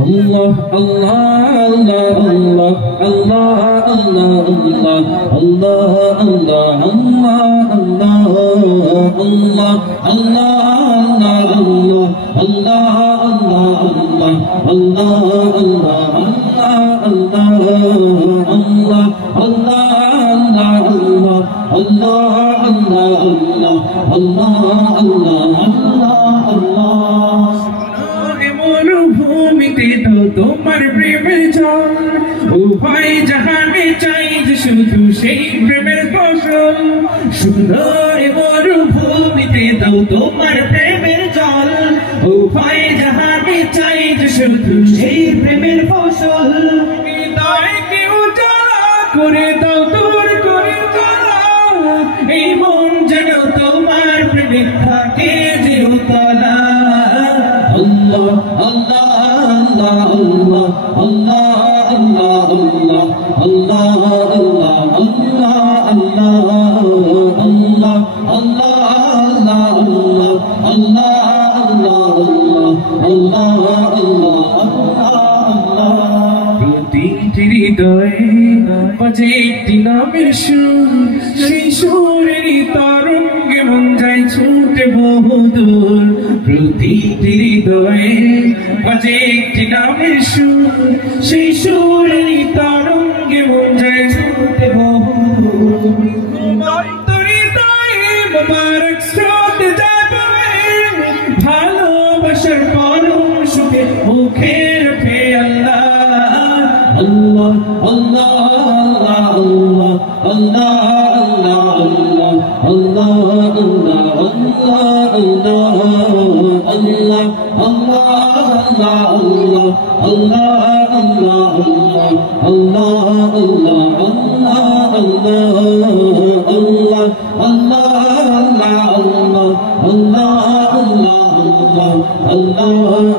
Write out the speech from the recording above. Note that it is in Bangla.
Allah Allah Allah Allah Allah Allah Allah Allah Allah Allah Allah Allah মরুভূমিতে দাও তোমার প্রেমের জল উভয় জাহানে চাই যে শুধু সেই প্রেমের ফসল সুন্দর মরুভূমিতে দাও তোমার প্রেমের জল উভয় জাহানে চাই যে শুধু সেই প্রেমের ফসল হৃদয়কে উজালা করে দাও দূর করে দাও এই মন যেন তোমার প্রেমে থাকে যে উতলা Allah Allah Allah Allah Allah Allah Allah প্রতিটি হৃদয়ে বাজে একটি নামের সুর সেই সুরের তরঙ্গে মন যায় ছুটে বহুদূর প্রতিটি হৃদয়ে বাজে একটি নামের সুর সেই সুরের তরঙ্গে মন যায় ছুটে বহুদূর অন্তরিদয়ে মোবারক স্রোত যাবে ভালোবাসার পরম সুখে মুখে রাখে আল্লাহ Allah Allah Allah Allah Allah Allah Allah